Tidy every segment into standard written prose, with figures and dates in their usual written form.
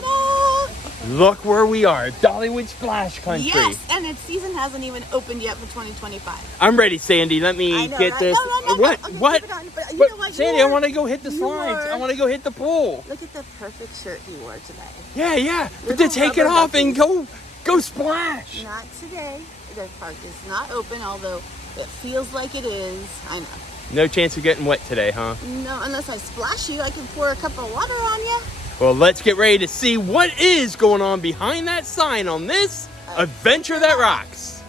Ta-da! Look where we are, Dollywood Splash Country. Yes, and its season hasn't even opened yet for 2025. I'm ready, Sandy. Let me get this. No. What? Okay, What? keep it on. But you But know what? Sandy, I want to go hit the slides. I want to go hit the pool. Look at the perfect shirt you wore today. Yeah. But Little to take it rubber off and buttons. go splash. Not today. The park is not open, although it feels like it is. I know. No chance of getting wet today, huh? No, unless I splash you, I can pour a cup of water on you. Well, let's get ready to see what is going on behind that sign on this Adventure That Rocks.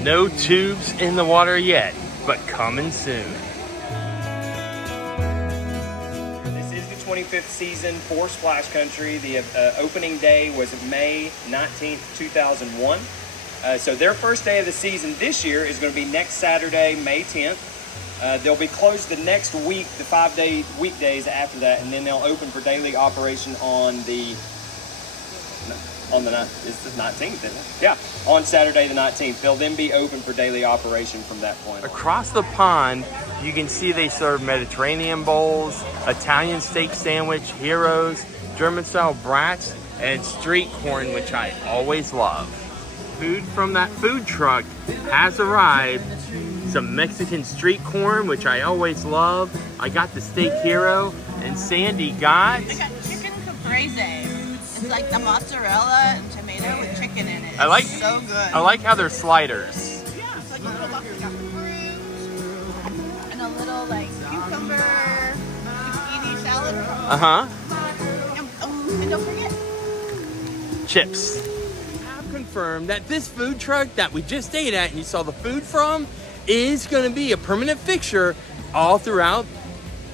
No tubes in the water yet, but coming soon. This is the 25th season for Splash Country. The opening day was May 19th, 2001. So their first day of the season this year is going to be next Saturday, May 10th. They'll be closed the next week, the 5-day weekdays after that, and then they'll open for daily operation on the 19th, isn't it? Yeah, on Saturday the 19th. They'll then be open for daily operation from that point on. Across the pond, you can see they serve Mediterranean bowls, Italian steak sandwich, heroes, German-style brats, and street corn, which I always love. Food from that food truck has arrived. Some Mexican street corn, which I always love. I got the steak hero, and Sandy got... I got chicken caprese. It's like the mozzarella and tomato with chicken in it. It's so good. I like how they're sliders. Yeah, it's like a little box. We got fruit and a little like cucumber zucchini salad. And don't forget Chips. I've confirmed that this food truck that we just ate at and you saw the food from is going to be a permanent fixture all throughout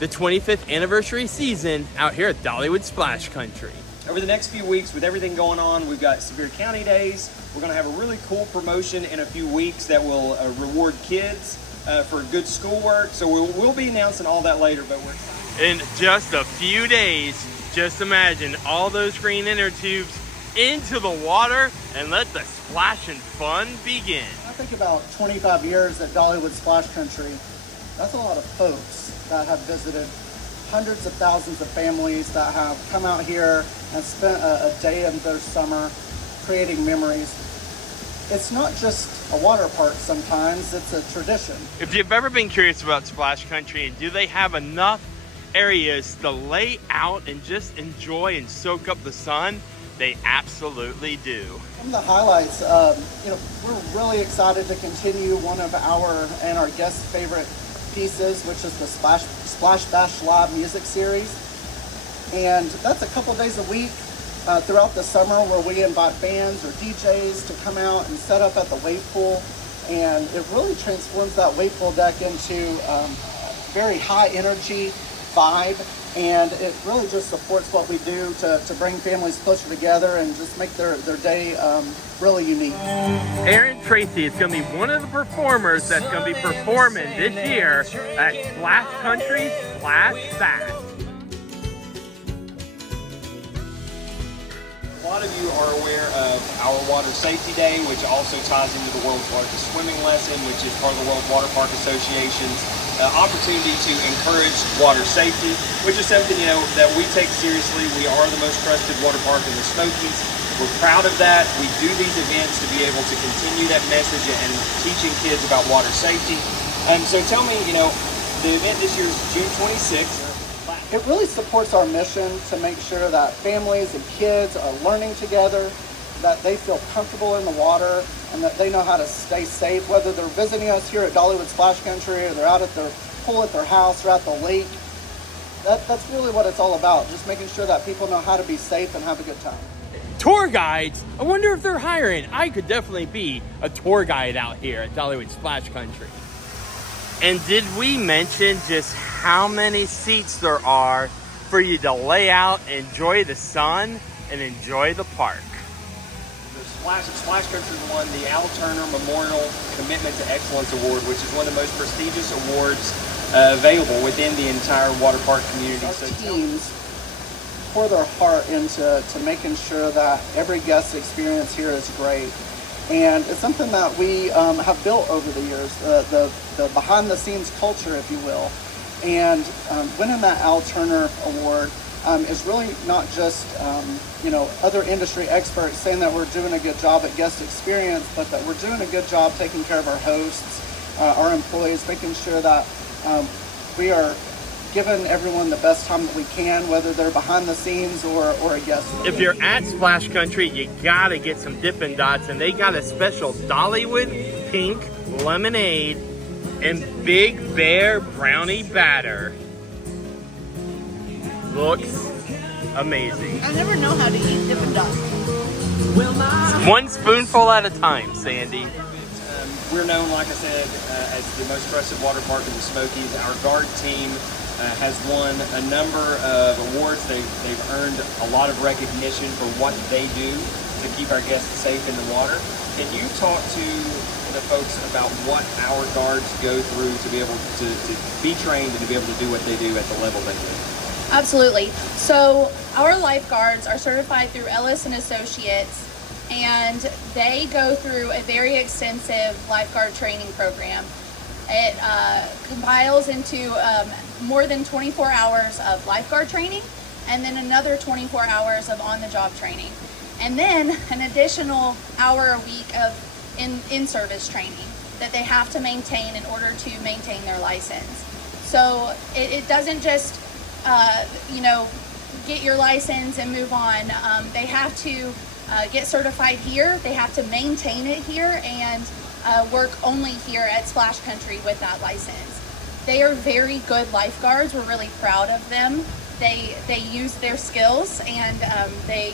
the 25th anniversary season out here at Dollywood Splash Country. Over the next few weeks, with everything going on, we've got Sevier County Days. We're going to have a really cool promotion in a few weeks that will reward kids for good schoolwork. So we'll be announcing all that later, but we're excited. In just a few days, just imagine all those green inner tubes into the water and let the splash and fun begin. I think about 25 years at Dollywood Splash Country. That's a lot of folks that have visited, hundreds of thousands of families that have come out here and spent a day of their summer creating memories. It's not just a water park sometimes, it's a tradition. If you've ever been curious about Splash Country and do they have enough areas to lay out and just enjoy and soak up the sun, they absolutely do. Some of the highlights, we're really excited to continue one of our guests' favorite pieces, which is the Splash Bash Live music series. And that's a couple days a week throughout the summer where we invite bands or DJs to come out and set up at the wave pool. And it really transforms that wave pool deck into very high energy vibe. And it really just supports what we do to bring families closer together and just make their day really unique. Aaron Tracy is going to be one of the performers that's going to be performing this year at Splash Country Splash Bash. A lot of you are aware of our Water Safety Day, which also ties into the world's largest swimming lesson, which is part of the World Water Park Association's opportunity to encourage water safety, which is something that we take seriously. We are the most trusted water park in the Smokies. We're proud of that. We do these events to be able to continue that message and teaching kids about water safety. So tell me, the event this year is June 26th. It really supports our mission to make sure that families and kids are learning together, that they feel comfortable in the water, and that they know how to stay safe, whether they're visiting us here at Dollywood Splash Country or they're out at their pool at their house or at the lake. That's really what it's all about, just making sure that people know how to be safe and have a good time. Tour guides, I wonder if they're hiring. I could definitely be a tour guide out here at Dollywood Splash Country. And did we mention just how many seats there are for you to lay out, enjoy the sun, and enjoy the park? Splash Country won the Al Turner Memorial Commitment to Excellence Award, which is one of the most prestigious awards available within the entire water park community. Our teams pour their heart into making sure that every guest experience here is great. And it's something that we have built over the years, the behind-the-scenes culture, if you will. And winning that Al Turner Award is really not just other industry experts saying that we're doing a good job at guest experience, but that we're doing a good job taking care of our hosts, our employees, making sure that we are giving everyone the best time that we can, whether they're behind the scenes or a guest. If you're at Splash Country, you gotta get some Dippin' Dots, and they got a special Dollywood pink lemonade and Big Bear brownie batter. Looks amazing. I never know how to eat Dippin' Dots. One spoonful at a time, Sandy. We're known, like I said, as the most trusted water park in the Smokies. Our guard team has won a number of awards. They've earned a lot of recognition for what they do to keep our guests safe in the water. Can you talk to the folks about what our guards go through to be able to be trained and to be able to do what they do at the level they do? Absolutely. So our lifeguards are certified through Ellis and Associates, and they go through a very extensive lifeguard training program. It compiles into more than 24 hours of lifeguard training, and then another 24 hours of on-the-job training, and then an additional hour a week of in-service training that they have to maintain in order to maintain their license. So it doesn't just get your license and move on. They have to get certified here, they have to maintain it here, and work only here at Splash Country with that license. They are very good lifeguards. We're really proud of them. They use their skills, and they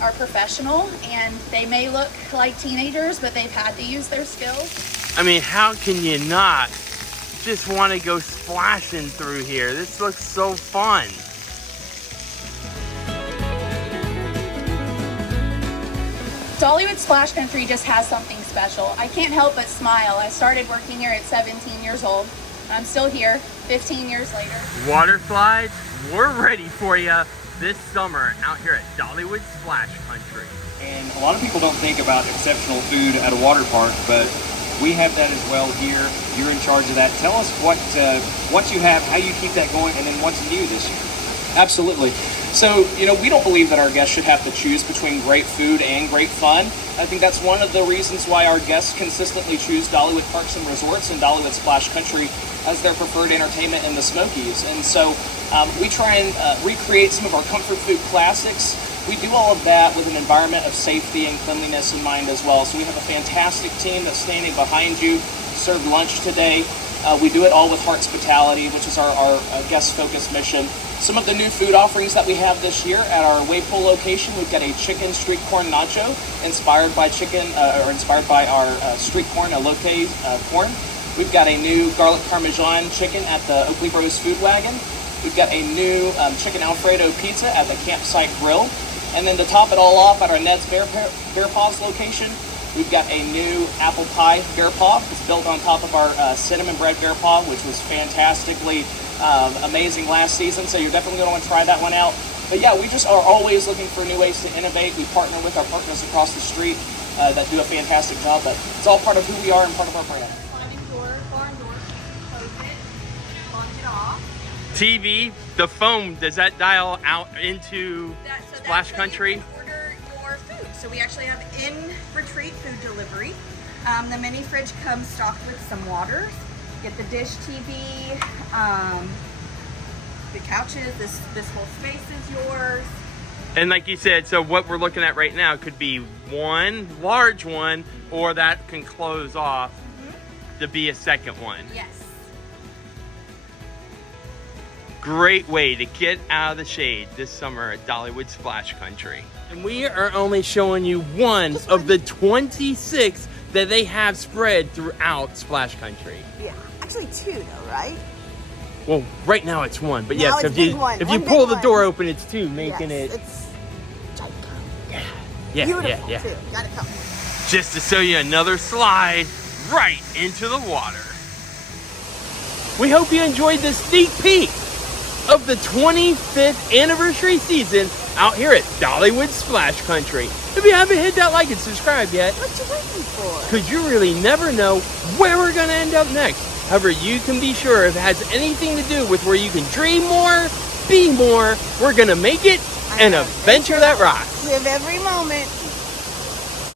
are professional, and they may look like teenagers, but they've had to use their skills. I mean, how can you not just want to go splashing through here? This looks so fun. Dollywood Splash Country just has something special. I can't help but smile. I started working here at 17 years old. I'm still here 15 years later. Water slides, we're ready for you this summer out here at Dollywood Splash Country. And a lot of people don't think about exceptional food at a water park, but we have that as well here. You're in charge of that. Tell us what you have, how you keep that going, and then what's new this year. Absolutely. So, we don't believe that our guests should have to choose between great food and great fun. I think that's one of the reasons why our guests consistently choose Dollywood Parks and Resorts and Dollywood Splash Country as their preferred entertainment in the Smokies. And so we try and recreate some of our comfort food classics. We do all of that with an environment of safety and cleanliness in mind as well. So we have a fantastic team that's standing behind you, served lunch today. We do it all with Heartspitality, which is our guest-focused mission. Some of the new food offerings that we have this year at our Waypool location, we've got a chicken street corn nacho inspired by our street corn, elote corn. We've got a new garlic parmesan chicken at the Oakley Bros Food Wagon. We've got a new chicken Alfredo pizza at the Campsite Grill. And then to top it all off at our Ned's Bear Paws location, we've got a new apple pie bear paw. It's built on top of our cinnamon bread bear paw, which was fantastically amazing last season. So you're definitely going to want to try that one out. But yeah, we just are always looking for new ways to innovate. We partner with our partners across the street that do a fantastic job. But it's all part of who we are and part of our brand. TV, the foam, does that dial out into Splash Country? You can order your food. So we actually have in-retreat food delivery. The mini fridge comes stocked with some water. Get the dish TV, the couches, this whole space is yours. And like you said, so what we're looking at right now could be one large one, or that can close off to be a second one. Yes. Great way to get out of the shade this summer at Dollywood Splash Country. And we are only showing you one of the 26 that they have spread throughout Splash Country. Yeah. Actually two though, right? Well, right now it's one, but Now yes, it's big one. if you One pull big the door one. open, it's two, making Yes, it. it's Yeah, beautiful too. Gotta come. Just to show you another slide right into the water. We hope you enjoyed this sneak peek of the 25th anniversary season out here at Dollywood Splash Country. If you haven't hit that like and subscribe yet, What you waiting for? because you really never know where we're going to end up next. However, you can be sure if it has anything to do with where you can dream more, be more, we're gonna make it an adventure that rocks. Live every moment.